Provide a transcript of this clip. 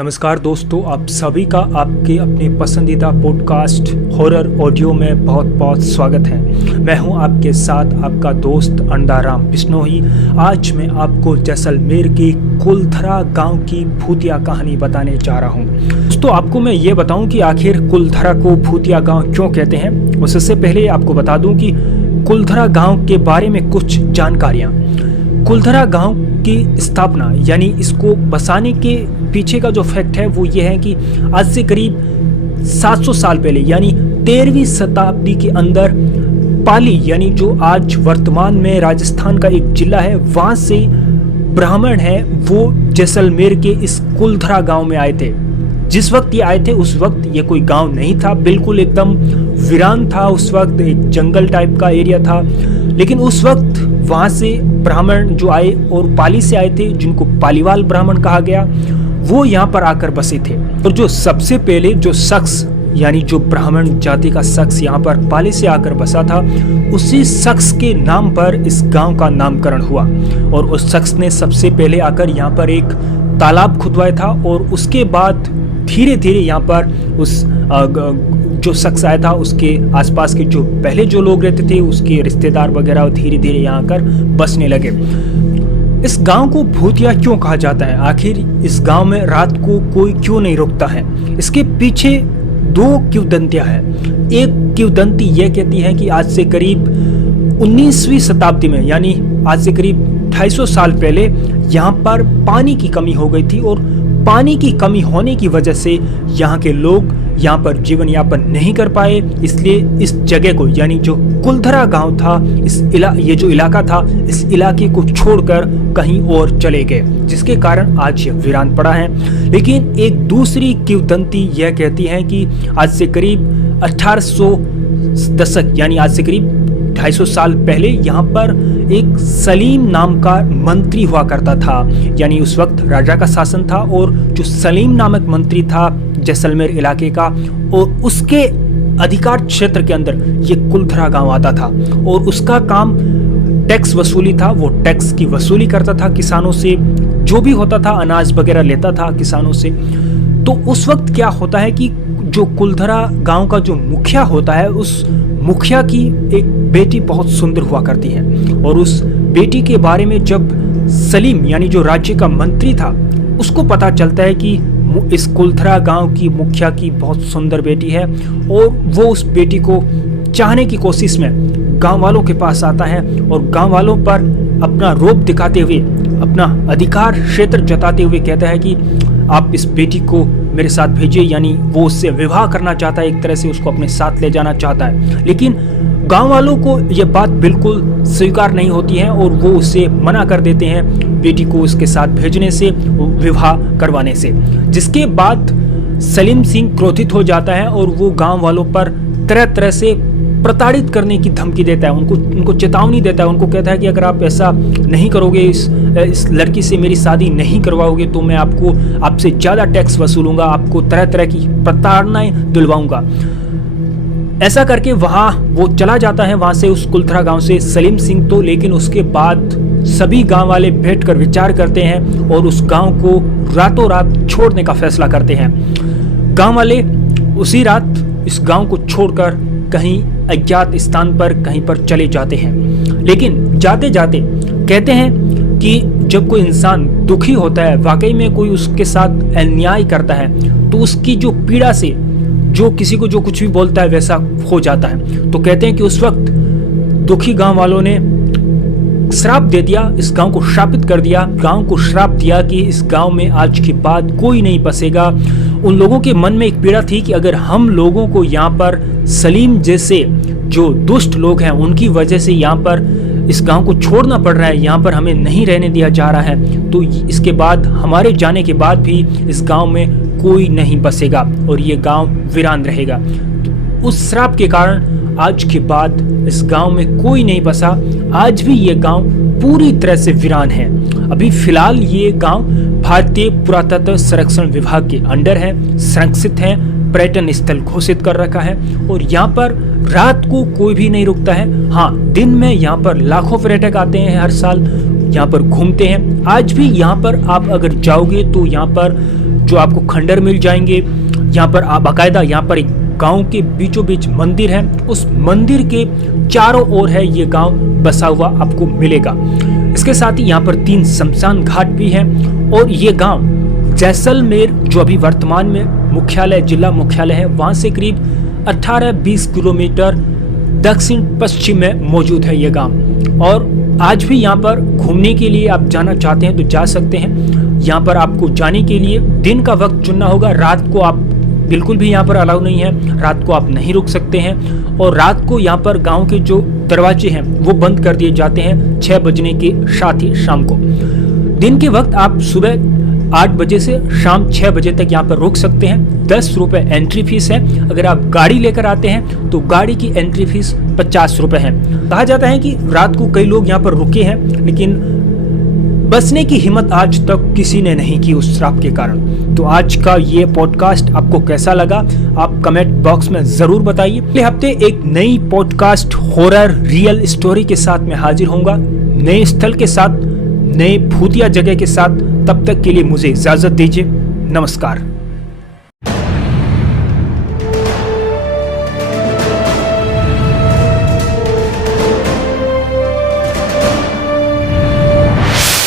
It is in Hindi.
नमस्कार दोस्तों, आप सभी का आपके अपने पसंदीदा पॉडकास्ट हॉरर ऑडियो में बहुत बहुत स्वागत है। मैं हूं आपके साथ आपका दोस्त अंडाराम बिश्नोई। आज मैं आपको जैसलमेर के कुलधरा गांव की भूतिया कहानी बताने जा रहा हूं। दोस्तों, आपको मैं ये बताऊं कि आखिर कुलधरा को भूतिया गाँव क्यों कहते हैं। उससे पहले आपको बता दूं कि कुलधरा गाँव के बारे में कुछ जानकारियाँ। कुलधरा गांव की स्थापना यानी इसको बसाने के पीछे का जो फैक्ट है वो ये है कि आज से करीब 700 साल पहले यानी 13वीं शताब्दी के अंदर पाली यानी जो आज वर्तमान में राजस्थान का एक जिला है, वहां से ब्राह्मण है वो जैसलमेर के इस कुलधरा गांव में आए थे। जिस वक्त ये आए थे उस वक्त ये कोई गांव नहीं था, बिल्कुल एकदम वीरान था। उस वक्त एक जंगल टाइप का एरिया था। लेकिन उस वक्त वहां से ब्राह्मण जो आए और पाली से आए थे, जिनको पालीवाल ब्राह्मण कहा गया, वो यहाँ पर आकर बसे थे। और जो सबसे पहले जो शख्स यानी जो ब्राह्मण जाति का शख्स यहाँ पर पाली से आकर बसा था, उसी शख्स के नाम पर इस गांव का नामकरण हुआ। और उस शख्स ने सबसे पहले आकर यहाँ पर एक तालाब खुदवाया था और उसके बाद धीरे धीरे यहाँ पर उस जो शख्स आया था उसके आसपास के जो पहले जो लोग रहते थे, उसके रिश्तेदार वगैरह धीरे धीरे यहाँ आकर बसने लगे। इस गांव को भूतिया क्यों कहा जाता है? आखिर इस गांव में रात को कोई क्यों नहीं रुकता है? इसके पीछे दो किंवदंतियां हैं। एक किंवदंती यह कहती है कि आज से करीब 19वीं शताब्दी में यानी आज से करीब 250 साल पहले यहाँ पर पानी की कमी हो गई थी और पानी की कमी होने की वजह से यहाँ के लोग यहाँ पर जीवन यापन नहीं कर पाए, इसलिए इस जगह को यानी जो कुलधरा गांव था, ये जो इलाका था, इस इलाके को छोड़कर कहीं और चले गए, जिसके कारण आज ये वीरान पड़ा है। लेकिन एक दूसरी किंवदंती यह कहती है कि आज से करीब 1800 दशक यानी आज से करीब 250 साल पहले यहाँ पर एक सलीम नाम का मंत्री हुआ करता था। यानी उस वक्त राजा का शासन था और जो सलीम नामक मंत्री था जैसलमेर इलाके का, और उसके अधिकार क्षेत्र के अंदर ये कुलधरा गांव आता था और उसका काम टैक्स वसूली था। वो टैक्स की वसूली करता था किसानों से, जो भी होता था अनाज वगैरह लेता था किसानों से। तो उस वक्त क्या होता है कि जो कुलधरा गांव का जो मुखिया होता है, उस मुखिया की एक बेटी बहुत सुंदर हुआ करती है और उस बेटी के बारे में जब सलीम यानी जो राज्य का मंत्री था उसको पता चलता है कि इस कुलधरा गांव की मुखिया की बहुत सुंदर बेटी है, और वो उस बेटी को चाहने की कोशिश में गांव वालों के पास आता है और गांव वालों पर अपना रोब दिखाते हुए, अपना अधिकार क्षेत्र जताते हुए कहता है कि आप इस बेटी को मेरे साथ भेजिए। यानी वो उससे विवाह करना चाहता है, एक तरह से उसको अपने साथ ले जाना चाहता है। लेकिन गांव वालों को यह बात बिल्कुल स्वीकार नहीं होती है और वो उससे मना कर देते हैं बेटी को उसके साथ भेजने से, विवाह करवाने से। जिसके बाद सलीम सिंह क्रोधित हो जाता है और वो गांव वालों पर तरह तरह से प्रताड़ित करने की धमकी देता है, उनको चेतावनी देता है। उनको कहता है कि अगर आप ऐसा नहीं करोगे, इस लड़की से मेरी शादी नहीं करवाओगे, तो मैं आपसे ज़्यादा टैक्स वसूलूंगा, आपको तरह तरह की प्रताड़नाएं दिलवाऊंगा। ऐसा करके वहाँ वो चला जाता है, वहाँ से उस कुलधरा गांव से सलीम सिंह तो। लेकिन उसके बाद सभी गांव वाले बैठकर विचार करते हैं और उस गांव को रातों रात छोड़ने का फैसला करते हैं। गांव वाले उसी रात इस गांव को छोड़कर कहीं अज्ञात स्थान पर कहीं पर चले जाते हैं। लेकिन जाते जाते कहते हैं कि जब कोई इंसान दुखी होता है, वाकई में कोई उसके साथ अन्याय करता है, तो उसकी जो पीड़ा से जो किसी को जो कुछ भी बोलता है वैसा हो जाता है। तो कहते हैं कि उस वक्त दुखी गांव वालों ने श्राप दे दिया, इस गांव को श्रापित कर दिया, गांव को श्राप दिया कि इस गांव में आज के बाद कोई नहीं बसेगा। उन लोगों के मन में एक पीड़ा थी कि अगर हम लोगों को यहाँ पर सलीम जैसे जो दुष्ट लोग हैं उनकी वजह से यहाँ पर इस गांव को छोड़ना पड़ रहा है, यहाँ पर हमें नहीं रहने दिया जा रहा है, तो इसके बाद हमारे जाने के बाद भी इस गांव में कोई नहीं बसेगा और ये गांव वीरान रहेगा। तो उस श्राप के कारण आज के बाद इस गांव में कोई नहीं बसा। आज भी ये गांव पूरी तरह से वीरान है। अभी फिलहाल ये गांव भारतीय पुरातत्व संरक्षण विभाग के अंडर है, संरक्षित है, पर्यटन स्थल घोषित कर रखा है और यहाँ पर रात को कोई भी नहीं रुकता है। हाँ, दिन में यहाँ पर लाखों पर्यटक आते हैं, हर साल यहाँ पर घूमते हैं। आज भी यहाँ पर आप अगर जाओगे तो यहाँ पर जो आपको खंडर मिल जाएंगे। यहाँ पर बाकायदा यहाँ पर एक गांव के बीचों बीच मंदिर है, उस मंदिर के चारों ओर है ये गांव बसा हुआ आपको मिलेगा। इसके साथ ही यहाँ पर 3 शमशान घाट भी हैं और ये गांव जैसलमेर जो अभी वर्तमान में मुख्यालय जिला मुख्यालय है वहां से करीब 18-20 किलोमीटर दक्षिण पश्चिम में मौजूद है ये गांव। और आज भी यहाँ पर घूमने के लिए आप जाना चाहते हैं तो जा सकते हैं। यहाँ पर आपको जाने के लिए दिन का वक्त चुनना होगा, रात को आप बिल्कुल भी यहाँ पर अलाउ नहीं है, रात को आप नहीं रुक सकते हैं। और रात को यहाँ पर गांव के जो दरवाजे हैं वो बंद कर दिए जाते हैं 6 बजने के साथ ही शाम को। दिन के वक्त आप सुबह 8 बजे से शाम 6 बजे तक यहाँ पर रुक सकते हैं। 10 रुपये एंट्री फीस है। अगर आप गाड़ी लेकर आते हैं तो गाड़ी की एंट्री फीस 50 रुपये है। कहा जाता है कि रात को कई लोग यहाँ पर रुके हैं, लेकिन बचने की हिम्मत आज तक किसी ने नहीं की उस श्राप के कारण। तो आज का ये पॉडकास्ट आपको कैसा लगा आप कमेंट बॉक्स में जरूर बताइए। अगले हफ्ते एक नई पॉडकास्ट हॉरर रियल स्टोरी के साथ मैं हाजिर होऊंगा, नए स्थल के साथ, नए भूतिया जगह के साथ। तब तक के लिए मुझे इजाजत दीजिए। नमस्कार।